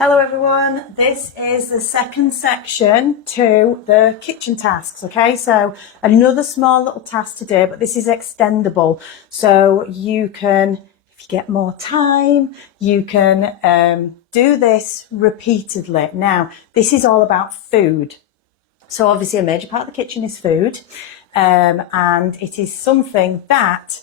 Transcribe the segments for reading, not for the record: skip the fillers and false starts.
Hello everyone, this is the second section to the kitchen tasks, okay? So another small little task today, but this is extendable. So you can, if you get more time, you can do this repeatedly. Now, this is all about food. So obviously a major part of the kitchen is food, and it is something that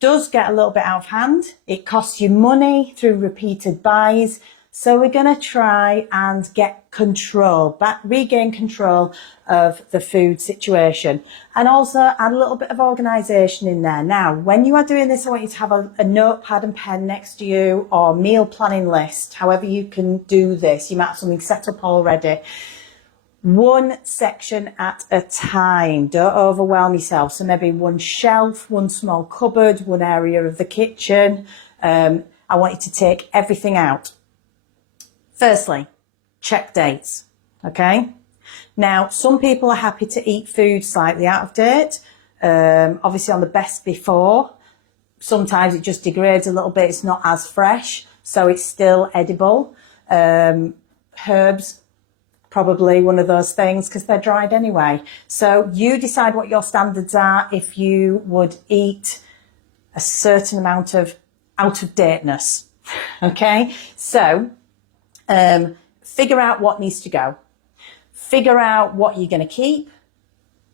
does get a little bit out of hand. It costs you money through repeated buys. So we're going to try and get control, regain control of the food situation, and also add a little bit of organisation in there. Now, when you are doing this, I want you to have a notepad and pen next to you, or meal planning list, however you can do this. You might have something set up already. One section at a time. Don't overwhelm yourself. So maybe one shelf, one small cupboard, one area of the kitchen. I want you to take everything out. Firstly, check dates. Okay. Now, some people are happy to eat food slightly out of date. Obviously on the best before. Sometimes it just degrades a little bit. It's not as fresh, so it's still edible. Herbs, probably one of those things because they're dried anyway. So you decide what your standards are if you would eat a certain amount of out of dateness. Okay, so figure out what needs to go. Figure out what you're going to keep.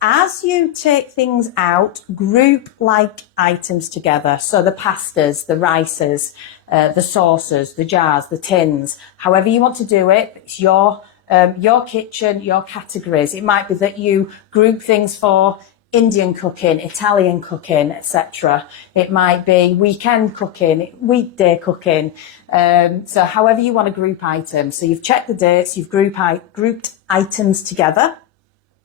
As you take things out, group like items together. So the pastas, the rices, the sauces, the jars, the tins, however you want to do it, it's your kitchen, your categories. It might be that you group things for Indian cooking, Italian cooking, etc. It might be weekend cooking, weekday cooking. So however you want to group items. So you've checked the dates, you've grouped items together.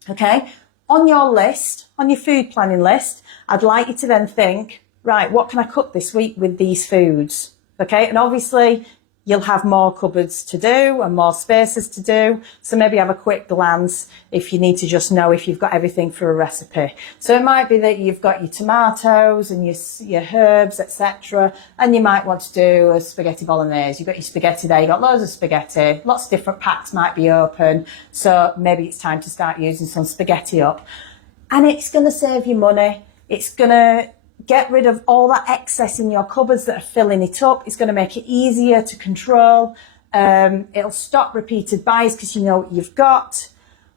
Okay. On your list, on your food planning list, I'd like you to then think, right, what can I cook this week with these foods? Okay. And obviously you'll have more cupboards to do and more spaces to do. So maybe have a quick glance if you need to just know if you've got everything for a recipe. So it might be that you've got your tomatoes and your herbs, etc. And you might want to do a spaghetti bolognese. You've got your spaghetti there, you've got loads of spaghetti, lots of different packs might be open. So maybe it's time to start using some spaghetti up. And it's going to save you money. It's going to get rid of all that excess in your cupboards that are filling it up. It's going to make it easier to control. It'll stop repeated buys because you know what you've got.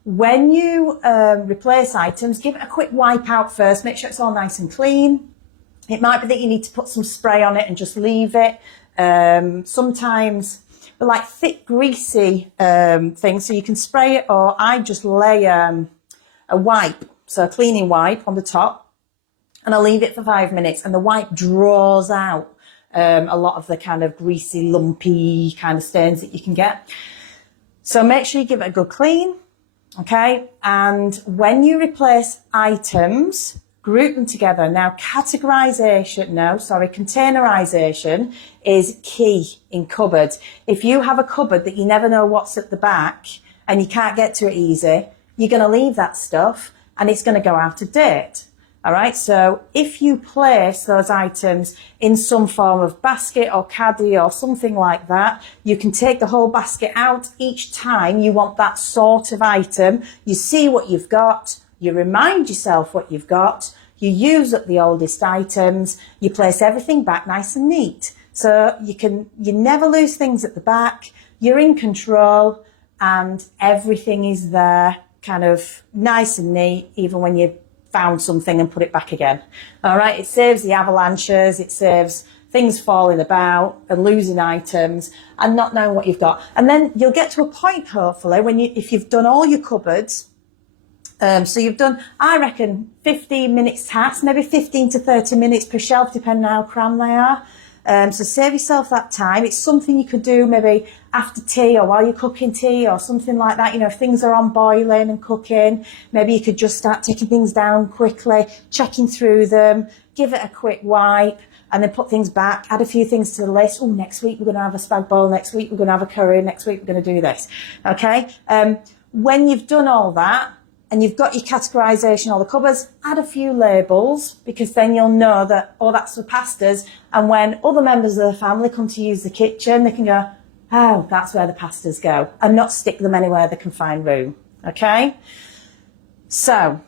When you replace items, give it a quick wipe out first. Make sure it's all nice and clean. It might be that you need to put some spray on it and just leave it. Sometimes they're like thick, greasy things, so you can spray it, or I just lay a wipe, so a cleaning wipe on the top, and I'll leave it for 5 minutes, and the wipe draws out a lot of the kind of greasy, lumpy kind of stains that you can get. So make sure you give it a good clean, okay? And when you replace items, group them together. Now, containerization is key in cupboards. If you have a cupboard that you never know what's at the back and you can't get to it easy, you're going to leave that stuff and it's going to go out of date. All right, so if you place those items in some form of basket or caddy or something like that, you can take the whole basket out each time you want that sort of item. You see what you've got, you remind yourself what you've got, you use up the oldest items, you place everything back nice and neat. So you never lose things at the back, you're in control, and everything is there kind of nice and neat, even when you found something and put it back again. All right, it saves the avalanches, it saves things falling about and losing items and not knowing what you've got. And then you'll get to a point, hopefully, if you've done all your cupboards. So you've done, I reckon, 15 minutes task, maybe 15 to 30 minutes per shelf, depending on how crammed they are. So save yourself that time. It's something you could do maybe after tea or while you're cooking tea or something like that. You know, if things are on boiling and cooking, maybe you could just start taking things down quickly, checking through them, give it a quick wipe, and then put things back, add a few things to the list. Oh, next week we're going to have a spag bowl. Next week we're going to have a curry. Next week we're going to do this. Okay. When you've done all that, and you've got your categorisation, all the cupboards, add a few labels, because then you'll know that, oh, that's for pastas. And when other members of the family come to use the kitchen, they can go, Oh, that's where the pastas go, and not stick them anywhere they can find room. Okay? So,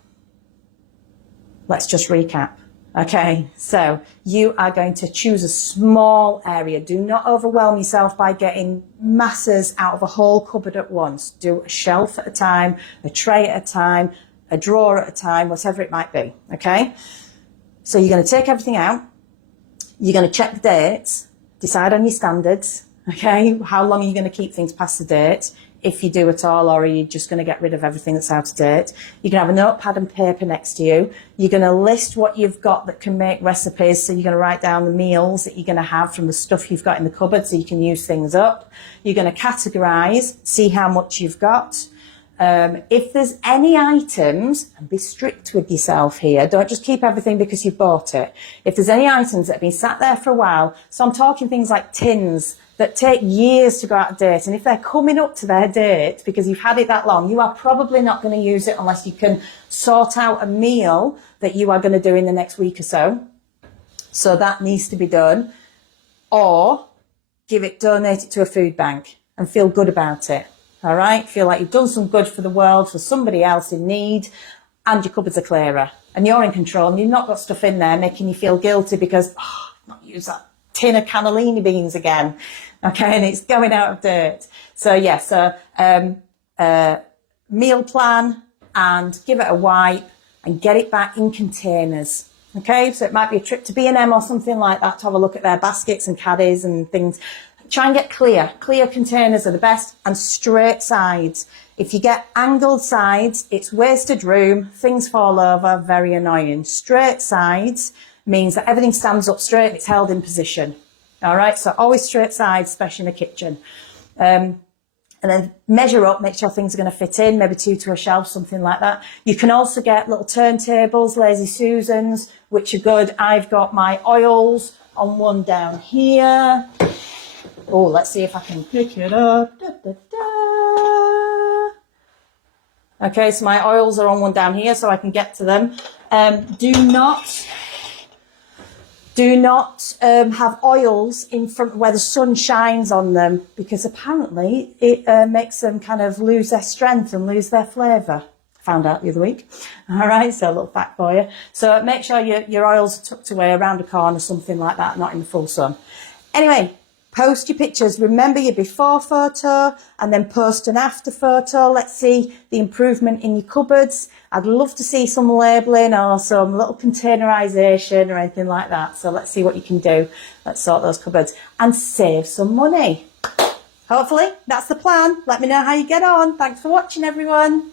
let's just recap. Okay, so you are going to choose a small area. Do not overwhelm yourself by getting masses out of a whole cupboard at once. Do a shelf at a time, a tray at a time, a drawer at a time, whatever it might be. Okay? So you're going to take everything out. You're going to check the dates, decide on your standards. Okay, how long are you going to keep things past the date, if you do at all, or are you just going to get rid of everything that's out of date? You're going to have a notepad and paper next to you. You're going to list what you've got that can make recipes, so you're going to write down the meals that you're going to have from the stuff you've got in the cupboard so you can use things up. You're going to categorise, see how much you've got. If there's any items, and be strict with yourself here, don't just keep everything because you've bought it. If there's any items that have been sat there for a while, so I'm talking things like tins that take years to go out of date, and if they're coming up to their date because you've had it that long, you are probably not going to use it unless you can sort out a meal that you are going to do in the next week or so. So that needs to be done. Or donate it to a food bank and feel good about it. All right? Feel like you've done some good for the world, for somebody else in need, and your cupboards are clearer. And you're in control, and you've not got stuff in there making you feel guilty because, I've not used that tin of cannellini beans again. Okay, and it's going out of date. So, meal plan and give it a wipe and get it back in containers. Okay, so it might be a trip to B&M or something like that to have a look at their baskets and caddies and things. Try and get clear. Clear containers are the best, and straight sides. If you get angled sides, it's wasted room, things fall over, very annoying. Straight sides means that everything stands up straight and it's held in position. All right, so always straight sides, especially in the kitchen. And then measure up, make sure things are going to fit in, maybe 2 to a shelf, something like that. You can also get little turntables, Lazy Susans, which are good. I've got my oils on one down here. Oh, let's see if I can pick it up. Da, da, da. Okay, so my oils are on one down here, so I can get to them. Do not have oils in front where the sun shines on them, because apparently it makes them kind of lose their strength and lose their flavour. Found out the other week. All right, so a little fact for you. So make sure your oils are tucked away around a corner, something like that, not in the full sun. Anyway, post your pictures. Remember your before photo and then post an after photo. Let's see the improvement in your cupboards. I'd love to see some labelling or some little containerisation or anything like that. So let's see what you can do. Let's sort those cupboards and save some money. Hopefully that's the plan. Let me know how you get on. Thanks for watching, everyone.